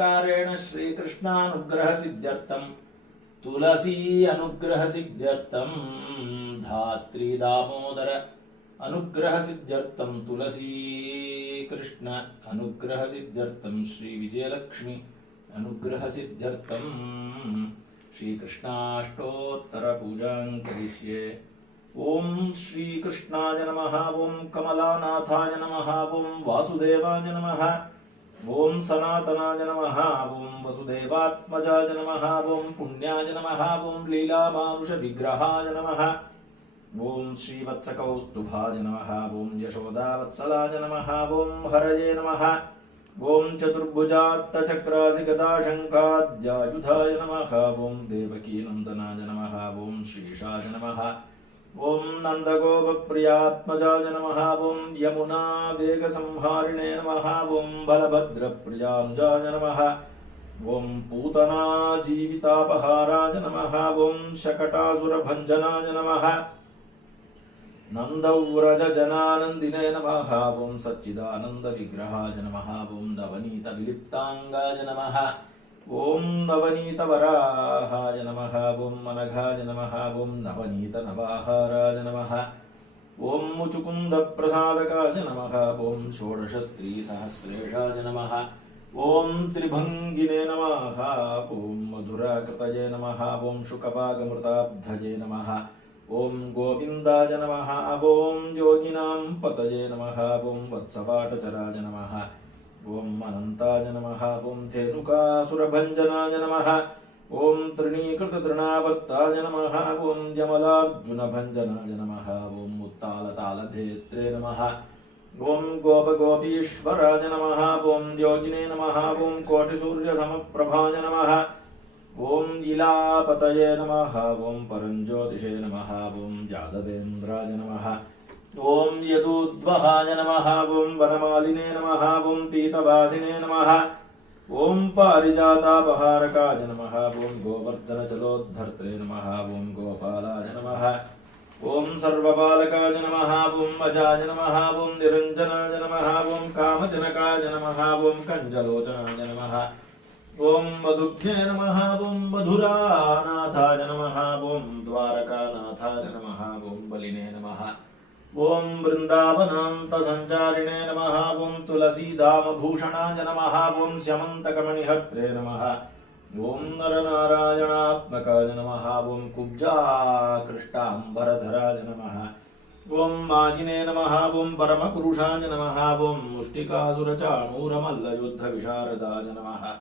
प्रकारेण श्रीकृष्णानुग्रहसिद्ध्यर्थं तुलसी अनुग्रहसिद्ध्यर्थं धात्री दामोदर अनुग्रहसिद्ध्यर्थं तुलसी कृष्ण अनुग्रहसिद्ध्यर्थं श्री विजयलक्ष्मी अनुग्रहसिद्ध्यर्थं श्रीकृष्णाष्टोत्तर पूजां करिष्ये। ओम श्रीकृष्णाय नमः। ओम कमलानाथाय नमः। ओम वासुदेवाय नमः। ओम सनातनाय नमः। ओम वसुदेवात्मजाय नमः। ओम पुण्याय नमः। ओम लीलामानुष विग्रहाय नमः। ओम श्रीवत्सकौस्तुभाय नमः। ओम यशोदावत्सलाय नमः। ओम हरये नमः। ओम चतुर्भुजात्तचक्रासि गदाशङ्खाद्यायुधाय नमः। ओम देवकी नंदनाय नमः। ओम श्रीशाय नमः। ओम नंदगोपप्रियात्मजाय नमः। ओम यमुना वेगसंहारिणे नमः। ओम बलभद्रप्रियानुजाय नमः। ओम पूतना जीवितापहाराय नमः। ओम शकटासुरभञ्जनाय नमः। नंदव्रज जनानंदिने नमः। ओम सच्चिदानंद विग्रहाय नमः। ओम नवनीत विलिप्तांगाय नमः। ओम नवनीत वराहाय नमः। ओम मनघाय नमः। ओम नवनीत नवाहाराय नमः। ओम मुचुकुंद प्रसादकाय नमः। ओम षोडश स्त्री सहस्रेशाय नमः। ओम त्रिभंगिने नमः। ओम मधुराकृतये नमः। ओम शुकभागमृताब्धये नमः। ओम गोविंदाय नमः। ओम योगिनां पतये नमः। ओम वत्सपाटचराय नमः। ओम अनंताय नमः। ओम धेनुकासुरभञ्जनाय नमः। ओम तृणीकृततृणावर्ताय नमः। ओम यमलार्जुनभञ्जनाय नमः। ओम उत्तालतालधेत्रे नमः। ओम गोपगोपीश्वराय नमः। ओम योगिने नमः। ओम कोटिसूर्यसमप्रभाय नमः। ओम इलापतये नमः। ओम परञ्ज्योतिषे नमः। ओम यादवेन्द्राय नमः। ओम यदूद्वहाय नमः। ओम वनमालिने नमः। ओम पीतवासिने नमः। ओम पारिजातापहारकाय नमः। ओम गोवर्धनजलोद्धर्त्रे नमः। ओम गोपालाय नमः। ओम सर्वपालकाय नमः। ओम अजाय नमः। ओम निरञ्जनाय नमः। ओम कामजनकाय नमः। ओम कञ्जलोचनाय नमः। ओम मधुभ्ये नमः। ओम मधुरानाथाय नमः। ओम द्वारकानाथाय नमः। ओम बलिने नमः। ओम वृंदावनान्तसञ्चारिणे नमः। ओम तुलसीधामभूषणाय नमः। ओम स्यमन्तकमणिहर्त्रे नमः। ओम नरनारायणात्मकाय नमः। ओम कुब्जाकृष्टाम्बरधराय नमः। ओम मागिने नमः। ओम परमपुरुषाय नमः। ओम मुष्टिकासुरचाणूरमल्लयुद्धविशारदाय नमः।